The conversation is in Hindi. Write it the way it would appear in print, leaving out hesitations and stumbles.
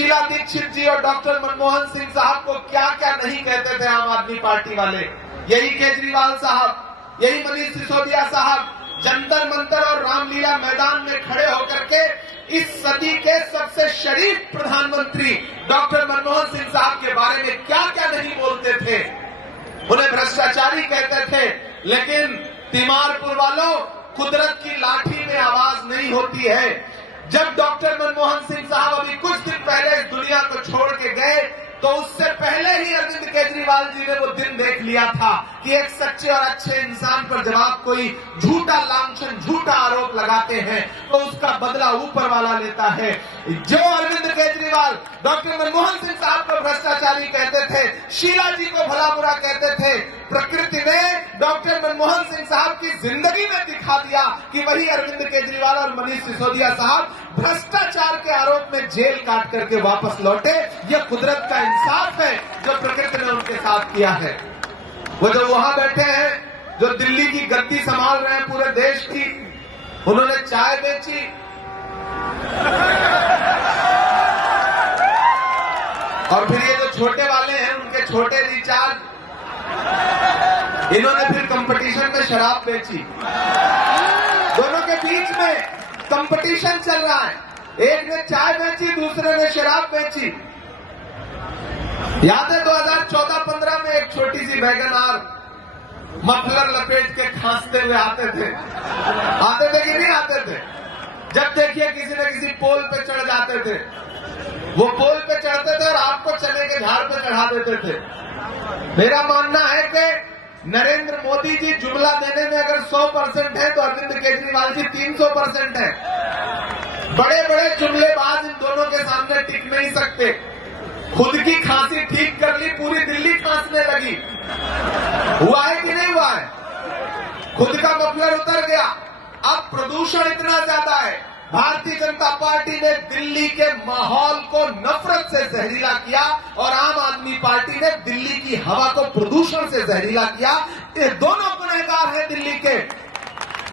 शीला दीक्षित जी और डॉक्टर मनमोहन सिंह साहब को क्या क्या नहीं कहते थे आम आदमी पार्टी वाले। यही केजरीवाल साहब, यही मनीष सिसोदिया साहब जंतर मंतर और रामलीला मैदान में खड़े होकर के इस सदी के सबसे शरीफ प्रधानमंत्री डॉक्टर मनमोहन सिंह साहब के बारे में क्या क्या नहीं बोलते थे। उन्हें भ्रष्टाचारी कहते थे, लेकिन तिमारपुर वालों, कुदरत की लाठी में आवाज नहीं होती है। जब डॉक्टर मनमोहन सिंह साहब अभी कुछ दिन पहले इस दुनिया को छोड़ के गए, तो उससे पहले ही अरविंद केजरीवाल जी ने वो दिन देख लिया था कि एक सच्चे और अच्छे इंसान पर जब आप कोई झूठा लांछन, झूठा आरोप लगाते हैं तो उसका बदला ऊपर वाला लेता है। जो अरविंद केजरीवाल डॉक्टर मनमोहन सिंह साहब को भ्रष्टाचारी कहते थे, शीला जी को भला बुरा कहते थे, प्रकृति ने डॉक्टर मनमोहन सिंह साहब की जिंदगी में दिखा दिया कि वही अरविंद केजरीवाल और मनीष सिसोदिया साहब भ्रष्टाचार के आरोप में जेल काट करके वापस लौटे। यह कुदरत का इंसाफ है जो प्रकृति ने उनके साथ किया है। वो जो वहां बैठे हैं, जो दिल्ली की गद्दी संभाल रहे हैं पूरे देश की, उन्होंने चाय बेची, और फिर ये जो छोटे वाले हैं उनके छोटे रिचार्ज, इन्होंने फिर कंपटीशन में शराब बेची। दोनों के बीच में कंपटीशन चल रहा है, एक ने चाय बेची, दूसरे ने शराब बेची। याद है 2014-15 में एक छोटी सी वैगन आर मफलर लपेट के खांसते हुए आते थे कि नहीं आते थे? जब देखिए किसी न किसी पोल पे चढ़ जाते थे, वो पोल पे चढ़ते थे और आपको चने के झाड़ पे चढ़ा देते थे। मेरा मानना है कि नरेंद्र मोदी जी जुमला देने में अगर 100% है तो अरविंद केजरीवाल जी 300% है। बड़े बड़े जुमलेबाज इन दोनों के सामने टिक नहीं सकते। खुद की खांसी ठीक कर ली, पूरी दिल्ली खांसने लगी। हुआ है कि नहीं हुआ है? खुद का मफलर उतर गया। अब प्रदूषण इतना ज्यादा है, भारतीय जनता पार्टी ने दिल्ली के माहौल को नफरत से जहरीला किया और आम आदमी पार्टी ने दिल्ली की हवा को प्रदूषण से जहरीला किया। ये दोनों गुनहगार हैं दिल्ली के।